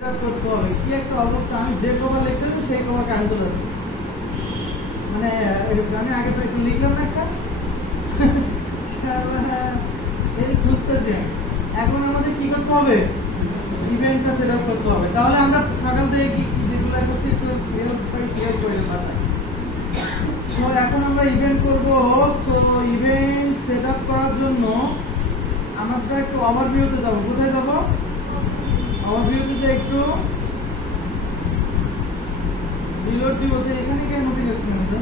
করতে হবে কি একটা অবস্থা, আমি যে কভার লিখতেছি সেই কভার ক্যান্সেল হচ্ছে। মানে আমি আগে তো একটু লিখলাম না একটা খুঁজতেছি। এখন আমাদের কি করতে হবে, ইভেন্টটা সেট আপ করতে হবে। তাহলে আমরা সকাল থেকে কি যেগুলো করছি একটু ক্লিয়ার করে দেবো। তো এখন আমরা ইভেন্ট করব। সো ইভেন্ট সেট আপ করার জন্য আমাদের একটু ওভারভিউতে যাব। কোথায় যাব? ওভারভিউতে যে একটু রিলোড দিব। তো এখানে কেন নোটিফিকেশন আছে?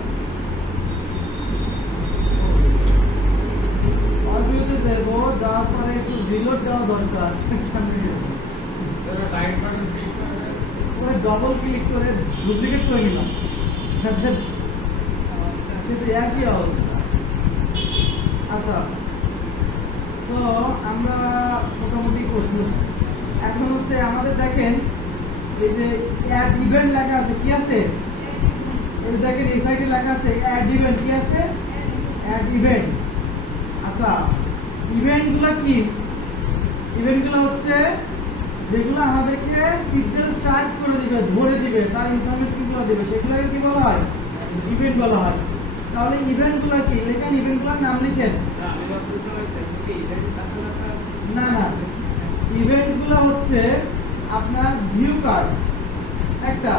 ওভারভিউতে যাব, যাওয়ার পরে একটু রিলোড দেওয়া দরকার। রাইট বাটন ক্লিক করে ওই ডবল ক্লিক করে ডুপ্লিকেট করে নিলাম। সেটা একই অবস্থা। আচ্ছা, তো আমরা মোটামুটি করছি। এখন হচ্ছে আমাদের দেখেন এই যে অ্যাড ইভেন্ট লেখা আছে, কি আছে? এই যে দেখেন এই সাইডে লেখা আছে অ্যাড ইভেন্ট, কি আছে? Add event. আচ্ছা, ইভেন্টগুলো কি? ইভেন্টগুলো হচ্ছে যেগুলো আমাদেরকে পিক্সেল ট্র্যাক করে দিবে, ধরে দিবে, তার ইনফরমেশনগুলো দিবে, সেগুলোকে কি বলা হয়? ইভেন্ট বলা হয়। তাহলে ইভেন্টগুলো কি? লেখেন ইভেন্টগুলোর নাম লিখেন। না না, ইভেন্টগুলো হচ্ছে আপনার ভিউ কার্ড, একটা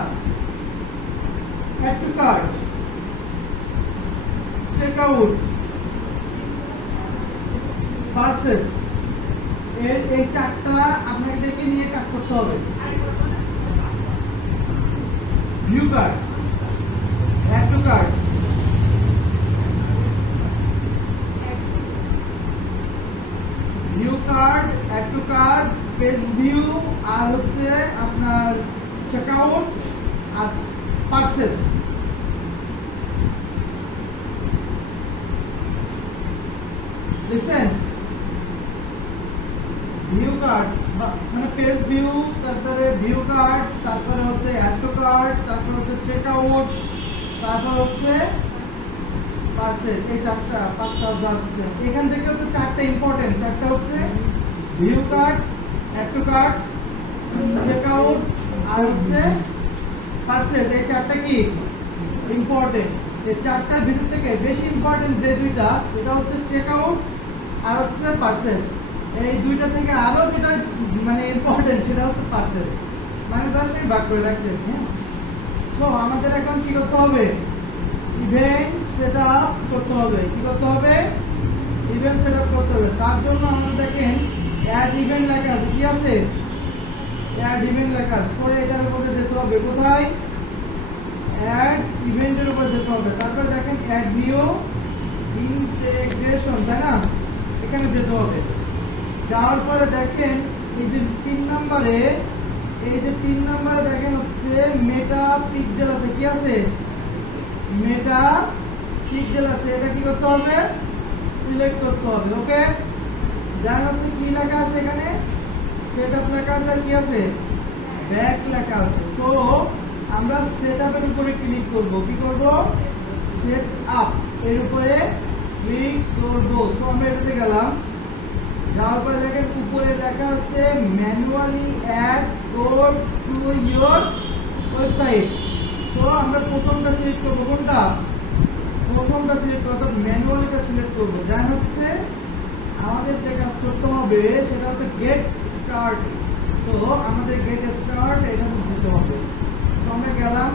add to cart, check out, purchase. এই চারটা আপনাদেরকে নিয়ে কাজ করতে হবে। View cart, add to cart, view cart, add to cart, page view, আর হচ্ছে আপনার চেকআউট আর পারচেজ। দেখছেন? ভিউ কার্ড মানে পেজ ভিউ, তারপরে ভিউ কার্ড, তারপরে হচ্ছে অ্যাড টু কার্ড, তারপরে হচ্ছে চেকআউট, তারপর হচ্ছে পারচেজ। এই চারটা পাঁচটা হচ্ছে এখান থেকে হচ্ছে চারটা ইম্পর্টেন্ট। চারটা হচ্ছে view cart, add to cart, checkout আর হচ্ছে পারচেজ। এই চারটা কি ইম্পর্টেন্ট। এই চারটার ভিতর থেকে বেশি ইম্পর্টেন্ট যে দুইটা, সেটা হচ্ছে চেকআউট আর হচ্ছে পারচেজ। এই দুইটা থেকে আরো যেটা মানে ইম্পর্টেন্ট সেটা হচ্ছে পারচেজ। মানে জাস্ট আমি ভাগ করে রাখছি। সো আমাদের এখন কি করতে হবে? ইভেন্ট সেটআপ করতে হবে। কি করতে হবে? ইভেন্ট সেটআপ করতে হবে। তার জন্য আমরা দেখেন অ্যাড ইভেন্ট লেখা আছে, কি আছে? অ্যাড ইভেন্ট লেখা আছে। সো এটার উপরে যেতে হবে। কোথায়? অ্যাড ইভেন্টের উপরে যেতে হবে। তারপর দেখেন অ্যাড ভিউ ইন্টিগ্রেশন, তাই না? এখানে যেতে হবে। যাওয়ার পরে দেখেন এই যে 3 নম্বরে, এই যে 3 নম্বরে দেখেন হচ্ছে মেটা পিক্সেল আছে, কি আছে? মেটা পিক্সেল আছে। এটা কি করতে হবে? সিলেক্ট করতে হবে। ওকে, জানা হচ্ছে কি লেখা আছে এখানে? সেটআপ লেখা আছে আর কি আছে? ব্যাক লেখা আছে। সো আমরা সেটআপের উপরে ক্লিক করব। কি করব? সেটআপ এর উপরে ক্লিক করব। সো আমরা এটাতে গেলাম। যাওয়ার পরে দেখেন উপরে লেখা আছে manually add code to your website. So আমরা প্রথমটা সিলেক্ট করব। কোনটা? প্রথমটা সিলেক্ট করব, অর্থাৎ ম্যানুয়ালিটা সিলেক্ট করব। দেন হচ্ছে আমাদের যে কাজ করতে হবে সেটা হচ্ছে গেট স্টার্ট। সো আমাদের গেট স্টার্ট এটা যেতে হবে। সো আমরা গেলাম।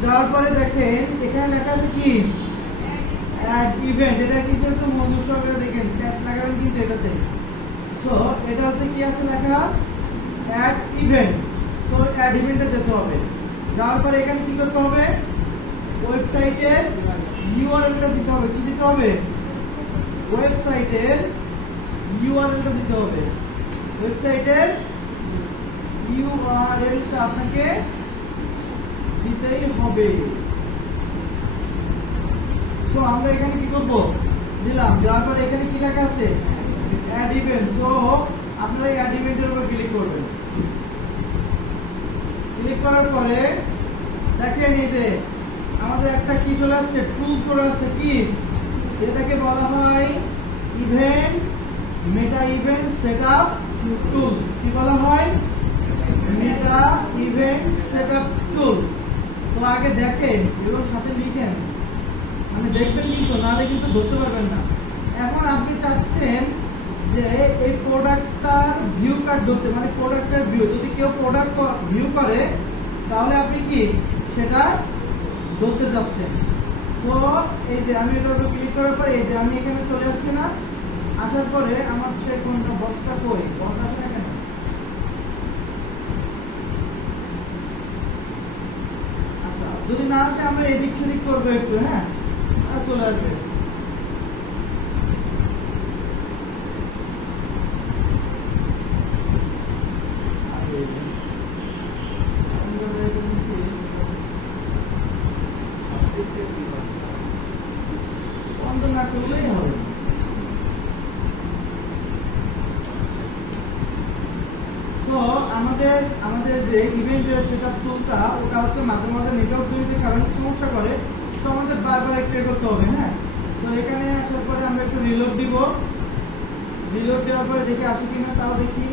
যাওয়ার পরে দেখেন এখানে লেখা আছে কি? Add event. এটা কিন্তু একটু মজুর সহকারে দেখেন, ক্যাচ লাগাবেন কিন্তু এটাতে। সো এটা হচ্ছে কি আছে লেখা? Add event. সো অ্যাড ইভেন্টে যেতে হবে। যাওয়ার পরে এখানে কি করতে হবে? ওয়েবসাইটের ইউআরএলটা দিতে হবে। কি দিতে হবে? ওয়েবসাইটের ইউআরএলটা দিতে হবে। ওয়েবসাইটের ইউআরএলটা আপনাকে দিতেই হবে। সো আমরা এখানে কি করব? দিলাম। যাওয়ার পরে এখানে কি লেখা আছে? Add event. সো আপনারা অ্যাড ইভেন্টের উপর ক্লিক করবেন। ক্লিক করার পরে দেখেন এই যে আমাদের একটা কি চলে আসছে? টুল চলে আসছে। কি? সেটাকে বলা হয় ইভেন্ট, মেটা ইভেন্ট সেটআপ টুল কি বলা হয়? মেটা ইভেন্ট সেটআপ টুল। তো আগে দেখেন এবং সাথে লিখেন, মানে দেখবেন কিন্তু, নাহলে কিন্তু ধরতে পারবেন না। এখন আপনি চাচ্ছেন যে এই প্রোডাক্টটার ভিউ কার্ড ধরতে, মানে প্রোডাক্টের ভিউ, যদি কেউ প্রোডাক্ট ভিউ করে তাহলে আপনি কি সেটা ধরতে যাচ্ছেন। সো এই যে আমি এটার উপর ক্লিক করার পরে এই যে আমি এখানে চলে আসছি না, আসার পরে আমার সেই কোনটা বসটা কই, বস আসে না কেন? আচ্ছা, যদি না আসে আমরা এদিক সেদিক করবো একটু, হ্যাঁ, আর চলে আসবে। বন্ধ না করলেই হবে। আমাদের যে ইভেন্ট সেটআপ টুলটা, ওটা হচ্ছে মাঝে মাঝে নেটওয়ার্ক জনিত কারণে সমস্যা করে। তো আমাদের বারবার একটু করতে হবে, হ্যাঁ। তো এখানে আসার পরে আমরা একটু রিলোড দিব। রিলোড দেওয়ার পরে দেখি আসে কিনা, তাও দেখি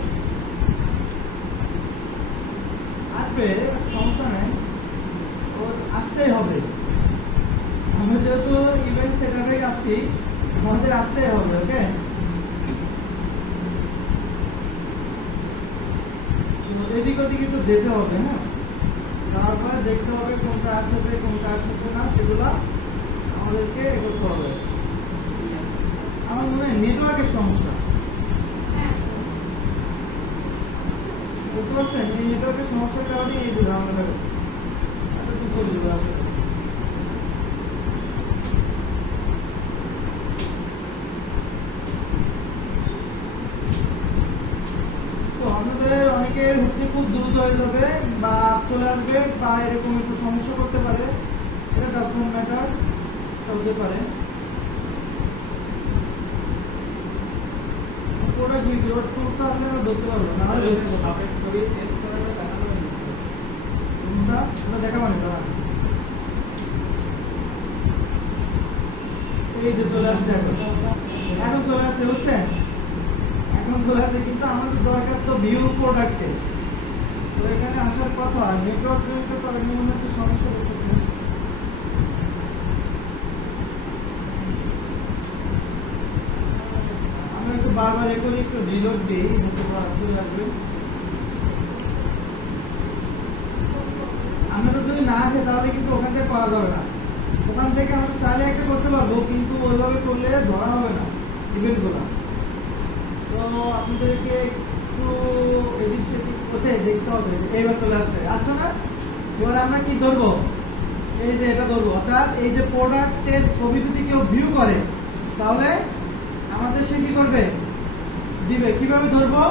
আসবে, সমস্যা নেই, ওর আসতেই হবে। আমরা যেহেতু ইভেন্ট সেটআপে আছি, আমাদের আসতেই হবে। ওকে, এদিক ওদিক একটু যেতে হবে, হ্যাঁ, তারপরে দেখতে হবে কোনটা আসতেছে কোনটা আসতেছে না, সেগুলো আমাদেরকে করতে হবে। আমার মনে হয় নেটওয়ার্কের সমস্যা, বুঝতে পারছেন? এই নেটওয়ার্কের সমস্যার কারণে এই যে ঝামেলাটা হচ্ছে। আচ্ছা, তুমি চলে যাবে আসলে। আপনাদের অনেকের হচ্ছে খুব দ্রুত হয়ে যাবে বা চলে আসবে বা এরকম একটু সমস্যা করতে পারে, এটা ডাজ নট ম্যাটার, হতে পারে। প্রোডাক্ট ভিডিও টুলটা আসলে আমরা ধরতে পারবো না, হলে দেখা মানে তারা এই যে চলে আসছে, এখন চলে আসছে, বুঝছেন? এখন চলে আসছে, কিন্তু আমাদের দরকার তো ভিউ প্রোডাক্টে। তো এখানে আসার কথা, নেটওয়ার্ক জনিত কারণে মনে একটু সমস্যা করতেছে। আমরা একটু বারবার এ করে একটু রিলোড দিই, চলে আসবে। আমরা তো যদি না আসে তাহলে কিন্তু ওখান থেকে করা যাবে না। ওখান থেকে আমরা চাইলে একটা করতে পারবো, কিন্তু ওইভাবে করলে ধরা হবে না ইভেন্টগুলো। তো আপনাদেরকে একটু এদিক সেদিক কোথায় দেখতে হবে। এইবার চলে আসছে, আসছে না? এবার আমরা কি ধরবো? এই যে এটা ধরবো, অর্থাৎ এই যে প্রোডাক্টের ছবি যদি কেউ ভিউ করে তাহলে আমাদের সে কি করবে, দিবে। কিভাবে ধরবো?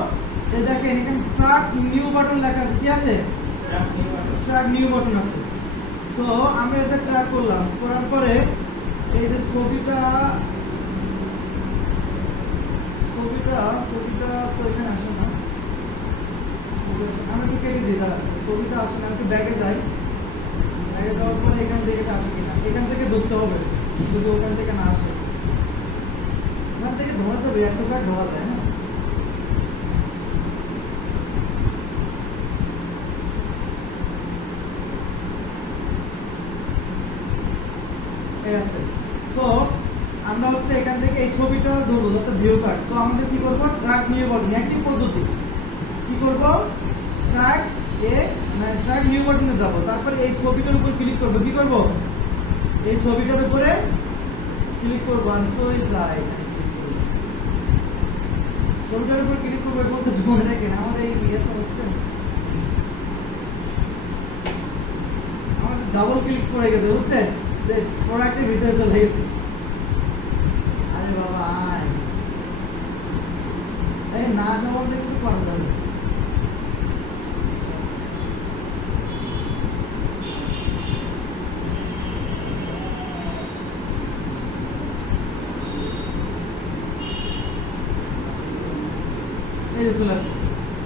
এই দেখেন এখানে ট্র্যাক নিউ বাটন লেখা আছে, কি আছে? ট্র্যাক নিউ বাটন আছে। সো আমি এটা ট্র্যাক করলাম, করার পরে এই যে ছবিটা তো এখানে আসে না, আমি একটু কেটে দিই, দাঁড়া, ছবিটা আসে না, একটু ব্যাগে যাই। ব্যাগে যাওয়ার পরে এখান থেকে আসে কিনা, এখান থেকে ধরতে হবে, যদি ওখান থেকে না আসে। ওখান থেকে ধরা যাবে, একটু করে ধরা যায়, হ্যাঁ। তো আমরা হচ্ছে এখান থেকে এই ছবিটা ধরবো, যাতে ভিউ কার্ড। তো আমাদের কি করবো, ট্র্যাক নিউ বাটন, একই পদ্ধতি। কি করব, ট্র্যাক নিউ বাটনে যাব, তারপরে এই ছবিটার উপর ক্লিক করব। কি করব, এই ছবিটার উপরে ক্লিক করব, আর ছবিটার উপর ক্লিক করবো। বলতে জমে দেখেন আমার এই ইয়েটা হচ্ছে, আমার ডাবল ক্লিক করে গেছে, বুঝছেন? যে প্রোডাক্টের ভিতরে চলে গেছে। আরে বাবা আয়, এই না যাওয়ার দেখতে করা যাবে। এই যে চলে আসছে।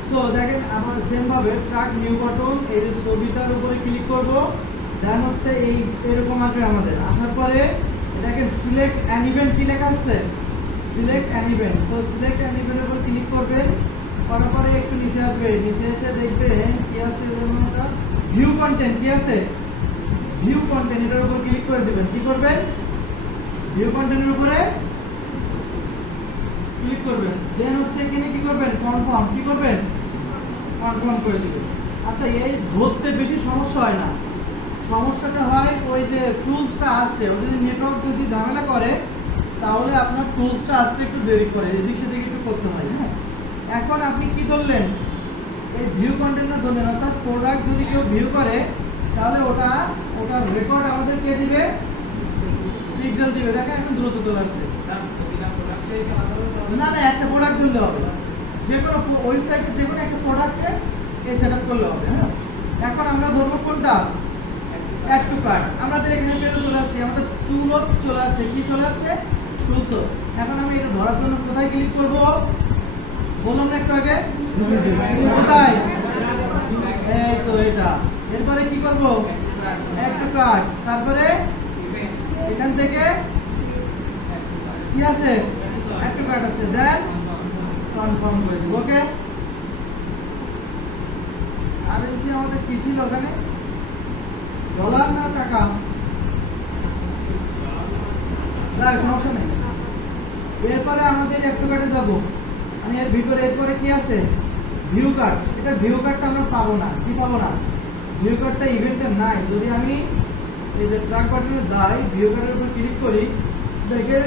সো দেখেন আবার সেম ভাবে ট্র্যাক নিউ বাটন, এই যে ছবিটার উপরে ক্লিক করব, দেন হচ্ছে এই এরকম আসবে আমাদের। আসার পরে দেখেন সিলেক্ট অ্যান ইভেন্ট, কি লেখা আছে? Select an event. So select an ইভেন্টের উপর ক্লিক করবেন, করার পরে একটু নিচে আসবে, নিচে এসে দেখবেন কি আছে যেন ওটা ভিউ কন্টেন্ট, কি আছে ভিউ কন্টেন্ট, এটার উপর ক্লিক করে দিবেন। কি করবেন? ভিউ কন্টেন্টের উপরে ক্লিক করবেন। দেন হচ্ছে এখানে কি করবেন? কনফার্ম। কি করবেন? কনফার্ম করে দিবেন। আচ্ছা, এই ধরতে বেশি সমস্যা হয় না, সমস্যাটা হয় ওই যে টুলসটা আসতে, ও যদি নেটওয়ার্ক যদি ঝামেলা করে তাহলে আপনার টুলসটা আসতে একটু দেরি করে, এদিক সেদিক একটু করতে হয়। হ্যাঁ, এখন আপনি কি ধরলেন? এই ভিউ কন্টেন্টটা ধরলেন, অর্থাৎ প্রোডাক্ট যদি কেউ ভিউ করে তাহলে ওটা রেকর্ড আমাদের কে দিবে? পিক্সেল দিবে। দেখেন এখন দ্রুত চলে আসছে। না না, একটা প্রোডাক্ট ধরলে হবে, যে কোনো ওয়েবসাইটে যে কোনো একটা প্রোডাক্টে এই সেটআপ করলে হবে। হ্যাঁ, এখন আমরা ধরবো কোনটা? Add to cart. আমাদের এখানে পেজে চলে আসছে, আমাদের টুলও চলে আসছে। কি চলে আসছে? টুলসও। এখন আমি এটা ধরার জন্য কোথায় ক্লিক করব? বললাম না একটু আগে, কোথায়? এই তো এটা। এরপরে কি করব? Add to cart. তারপরে এখান থেকে কি আছে? অ্যাড টু কার্ট আছে। দেন কনফার্ম করে দিব। ওকে, কারেন্সি আমাদের কি ছিল ওখানে? ডলার না টাকা? যাই সমস্যা নেই। এরপরে আমাদের অ্যাড টু কার্টে যাবো, মানে এর ভিতরে এরপরে কি আছে? View card. এটা ভিউ কার্ডটা আমরা পাবো না। কি পাবো না? ভিউ কার্ডটা ইভেন্টে নাই। যদি আমি এই যে ট্র্যাক বাটনে যাই, ভিউ কার্ডের উপর ক্লিক করি, দেখে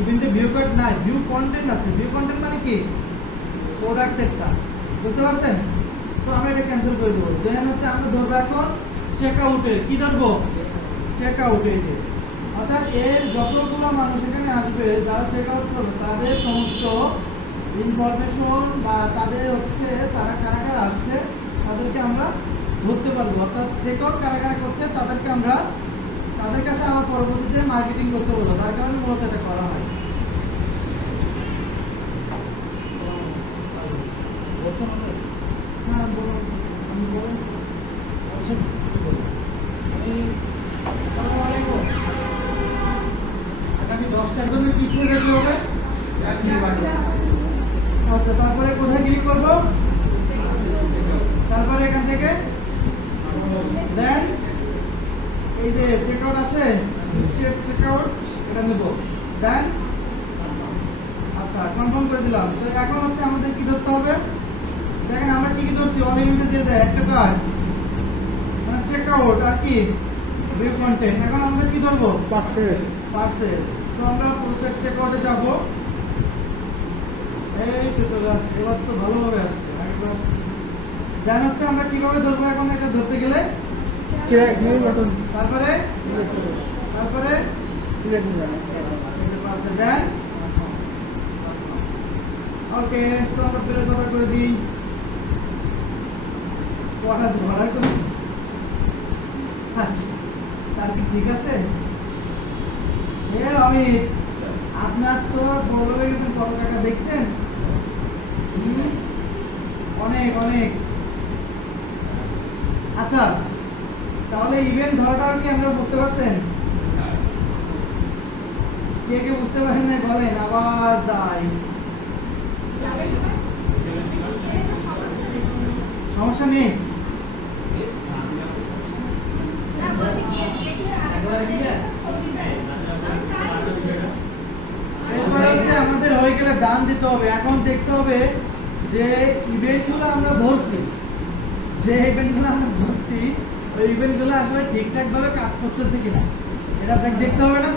ইভেন্টে ভিউ কার্ড নাই, ভিউ কন্টেন্ট আছে। ভিউ কন্টেন্ট মানে কি? প্রোডাক্টেরটা। বুঝতে পারছেন? তো আমরা এটা ক্যান্সেল করে দেবো। দেন হচ্ছে আমরা ধরবো এখন চেক আউটের। কি ধরবো? Check out. এই যে অর্থাৎ এর যতগুলো মানুষ এখানে আসবে যারা চেক আউট করবে তাদের সমস্ত ইনফরমেশন বা তাদের হচ্ছে তারা কারা কারা আসছে তাদেরকে আমরা ধরতে পারবো। অর্থাৎ চেক আউট কারা কারা করছে তাদেরকে আমরা তাদের কাছে আমার পরবর্তীতে মার্কেটিং করতে বলবো, তার কারণে মূলত এটা করা হয়। হ্যাঁ বলুন, আমি বলুন। আগামী 10টার জন্য কি করে যেতে হবে? আচ্ছা, তারপরে কোথায় ক্লিক করব? তারপরে এখান থেকে দেন এই যে চেকআউট আছে, স্টেট চেকআউট, এটা নেব। দেন আচ্ছা কনফার্ম করে দিলাম। তো এখন হচ্ছে আমাদের কি ধরতে হবে? দেখেন আমরা টিকিট ধরছি, অল লিমিটে দিয়ে দেয় একটা কার্ড, মানে চেকআউট আর কি ভিউ কন্টেন্ট। এখন আমরা কি ধরবো? পারচেজ। তো আমরা প্রসেস চেকআউটে যাব। এই তো চলে আসছে, এবার তো ভালোভাবে আসছে। দেন হচ্ছে আমরা কিভাবে ধরবো? এখন এটা ধরতে গেলে চেক ভিউ বাটন, তারপরে দেন ওকে। সো আমরা প্লেস অর্ডার করে দিই। অর্ডার করেছি, তার কি ঠিক আছে? আমি আপনার তো বড় হয়ে গেছেন, কত টাকা দেখছেন? অনেক অনেক। আচ্ছা, তাহলে ইভেন্ট ধরাটা কি আমরা বুঝতে পারছেন? কে কে বুঝতে পারেন না বলেন, আবার তাই সমস্যা নেই। এরপরে হচ্ছে আমাদের হয়ে গেলে ডান দিতে হবে। এখন দেখতে হবে যে ইভেন্টগুলো আমরা ধরছি, ওই ইভেন্টগুলো আসলে ঠিকঠাক ভাবে কাজ করতেছে কিনা এটা দেখতে হবে না?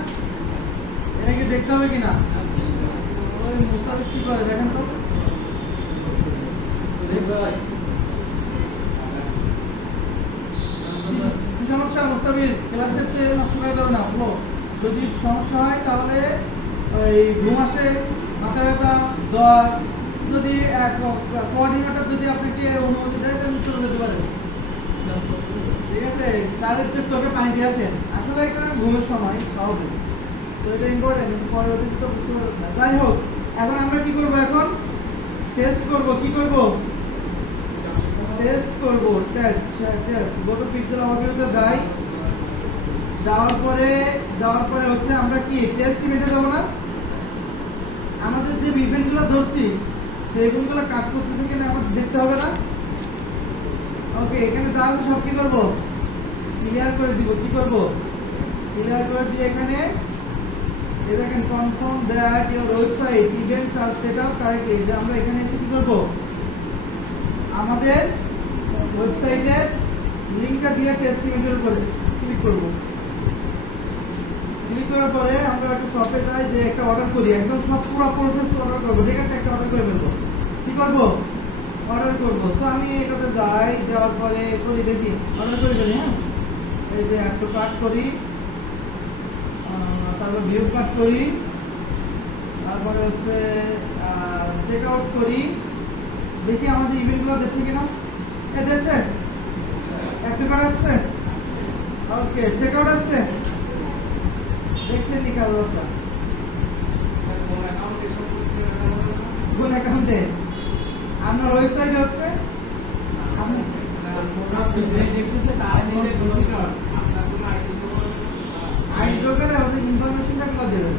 এটা কি দেখতে হবে কিনা? ওই মুস্তাফিজ কি করে দেখেন তো। সমস্যা মুস্তাফিজ, ক্লাসের তো নষ্ট করে দেবে না। যদি সমস্যা হয় তাহলে ওই ঘুম আসে, মাথা ব্যথা, জ্বর, যদি কোঅর্ডিনেটর যদি আপনাকে অনুমতি দেয় তাহলে চলে যেতে পারেন, ঠিক আছে? তাহলে একটু চোখে পানি দিয়ে আসেন। আসলে এটা ঘুমের সময় স্বাভাবিক, তো এটা ইম্পর্টেন্ট, পরবর্তীতে তো বুঝতে পারবেন না। যাই হোক, এখন আমরা কি করবো? এখন টেস্ট করব। কি করব? টেস্ট করব। টেস্ট গো টু পিক্সেল অফিসে যাই। যাওয়ার পরে হচ্ছে আমরা কি টেস্ট ইভেন্টে যাব না? আমাদের যে ইভেন্টগুলো ধরছি ইভেন্টগুলো কাজ করতেছে কিনা আমাদের দেখতে হবে না? ওকে, এখানে যা আছে সব কি করবো? ক্লিয়ার করে দিব। কি করব? ক্লিয়ার করে দিয়ে এখানে এই দেখেন confirm that your website events are set up correctly. যে আমরা এখানে এসে কি করব? আমাদের ওয়েবসাইটের লিংকটা দিয়ে টেস্টিমেন্টের উপরে ক্লিক করব। ক্লিক করার পরে আমরা একটা শপে যাই, যে একটা অর্ডার করি, একদম সব পুরো প্রসেস অর্ডার করব। ঠিক আছে, একটা অর্ডার করে ফেলবো। কি করব? অর্ডার করব। সো আমি এটাতে যাই, যাওয়ার পরে করি, দেখি অর্ডার করে ফেলি। হ্যাঁ, এই যে একটা কাট করি, তারপর ভিউ কাট করি, তারপরে হচ্ছে চেক আউট করি, দেখি আমাদের ইভেন্টগুলো দেখছি কিনা। দেখছে একটা কাট আসছে। ওকে, চেক আউট আসছে, দেখছেন নি কাজটা? কোন অ্যাকাউন্টে? আপনার ওয়েবসাইটে হচ্ছে ইনফরমেশনটা গুলো দেবেন।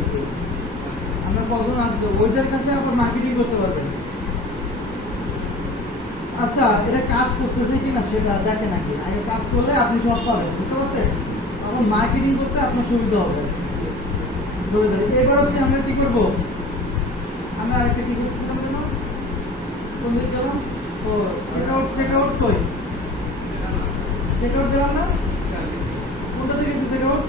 আমরা কজন আছে ওইদের কাছে আবার মার্কেটিং করতে পারবেন। আচ্ছা, এটা কাজ করতেছে কিনা সেটা দেখেন নাকি, আগে কাজ করলে আপনি সব পাবেন, বুঝতে পারছেন? এখন মার্কেটিং করতে আপনার সুবিধা হবে। এবার হচ্ছে আমরা কি করবো? আমরা আরেকটা কি করতেছিলাম যেন, কোন দিকে গেলাম? ও চেক আউট কই? চেক আউট দিলাম না? কোনটাতে গেছি চেক আউট?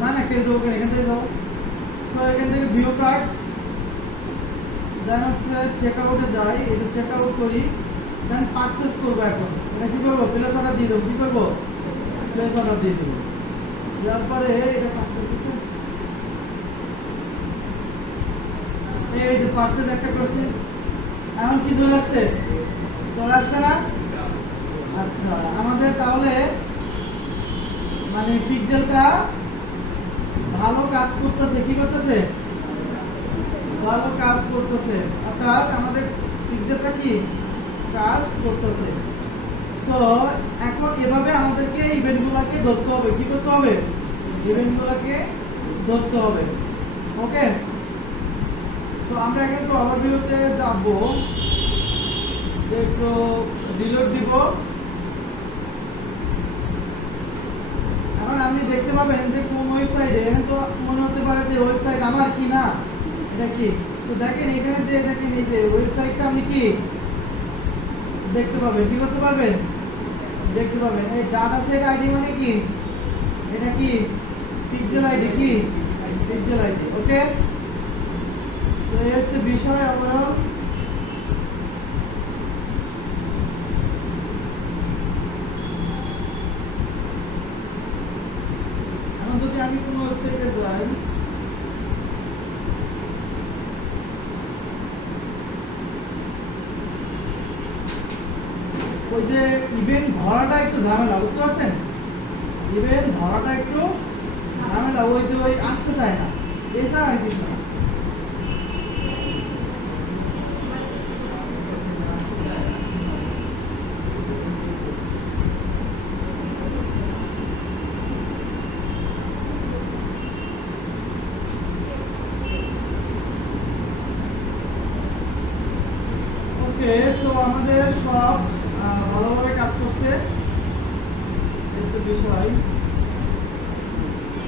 না না, কেটে দেবো, এখান থেকে যাবো। সো এখান থেকে ভিউ কার্ড, দেন হচ্ছে চেক আউটে যাই, এটা চেক আউট করি, দেন পারচেজ করবো। এখন এটা কি করবো? প্লেস অর্ডার দিয়ে দেবো। কি করবো? প্লেস অর্ডার দিয়ে দেবো। দেওয়ার পরে এটা কাজ করতেছে, এই যে পারচেজ একটা করছি। এখন কি চলে আসছে? চলে আসছে না? আচ্ছা, আমাদের তাহলে মানে পিক্সেলটা ভালো কাজ করতেছে। কি করতেছে? ভালো কাজ করতেছে, অর্থাৎ আমাদের পিক্সেলটা কি কাজ করতেছে। সো এখন এভাবে আমাদেরকে ইভেন্টগুলোকে ধরতে হবে। কি করতে হবে? ইভেন্টগুলোকে ধরতে হবে। ওকে, সো আমরা এখন একটু ওভারভিউতে যাব, একটু রিলোড দিব। এখন আপনি দেখতে পাবেন যে কোন ওয়েবসাইটে, এখন তো মনে হতে পারে যে ওয়েবসাইট আমার কি না, এটা কি। তো দেখেন এখানে যে দেখেন এই যে ওয়েবসাইটটা আপনি কি দেখতে পাবেন। কি করতে পারবেন? দেখতে পাবেন। এই ডাটা সেট আইডি মানে কি? এটা কি পিক্সেল আইডি? কি পিক্সেল আইডি? ওকে, তো এই হচ্ছে বিষয়। ওভারঅল এখন যদি আমি কোনো ওয়েবসাইটে যাই, ওই যে ইভেন্ট ধরাটা একটু ঝামেলা, বুঝতে পারছেন? ইভেন্ট ধরাটা একটু ঝামেলা, ওই যে ওই আসতে চায় না, এছাড়া আর কিছু না। ওকে, সো আমাদের সব ভালোভাবে কাজ করছে, এই তো বিষয়।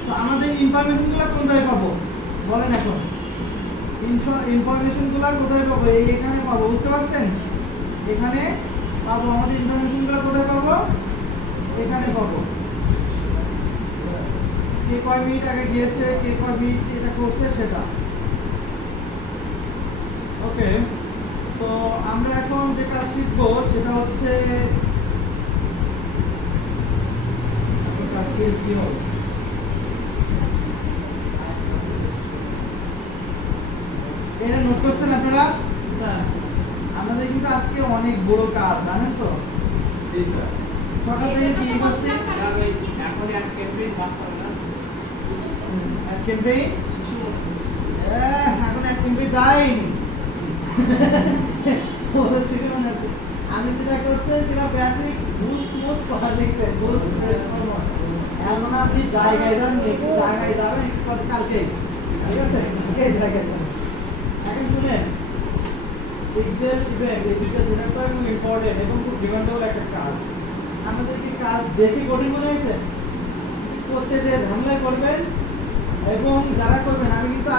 তো আমাদের ইনফরমেশনগুলো কোথায় পাবো বলেন? এখন ইনফরমেশনগুলো কোথায় পাবো? এখানে পাবো, বুঝতে পারছেন? এখানে পাবো। আমাদের ইনফরমেশনগুলো কোথায় পাবো? এখানে পাবো। কে কয় মিনিট আগে গিয়েছে, কে কয় মিনিট এটা করছে সেটা। ওকে, তো আমরা এখন যেটা শিখবো সেটা হচ্ছে এটা নোট করছেন আপনারা? আমাদের কিন্তু আজকে অনেক বড় কাজ, জানেন তো? সকাল থেকে কি করছি? এখন এক ক্যাম্পেইন যায়নি। আমি যেটা করছি সেটা বেসিক বুস্ট মোড সবার লিখছে। এখন আপনি জায়গায় যান, একটু জায়গায় যাবেন একটু পরে কালকে, ঠিক আছে? আগে জায়গায় যান। এখন শুনেন, এক্সেল ইভেন্ট এই দুইটা সেটআপ করা খুব ইম্পর্টেন্ট এবং খুব ডিমান্ডেবল একটা কাজ। আমাদের কি কাজ দেখে কঠিন মনে হয়েছে? করতে যে ঝামেলা করবেন এবং যারা করবেন, আমি কিন্তু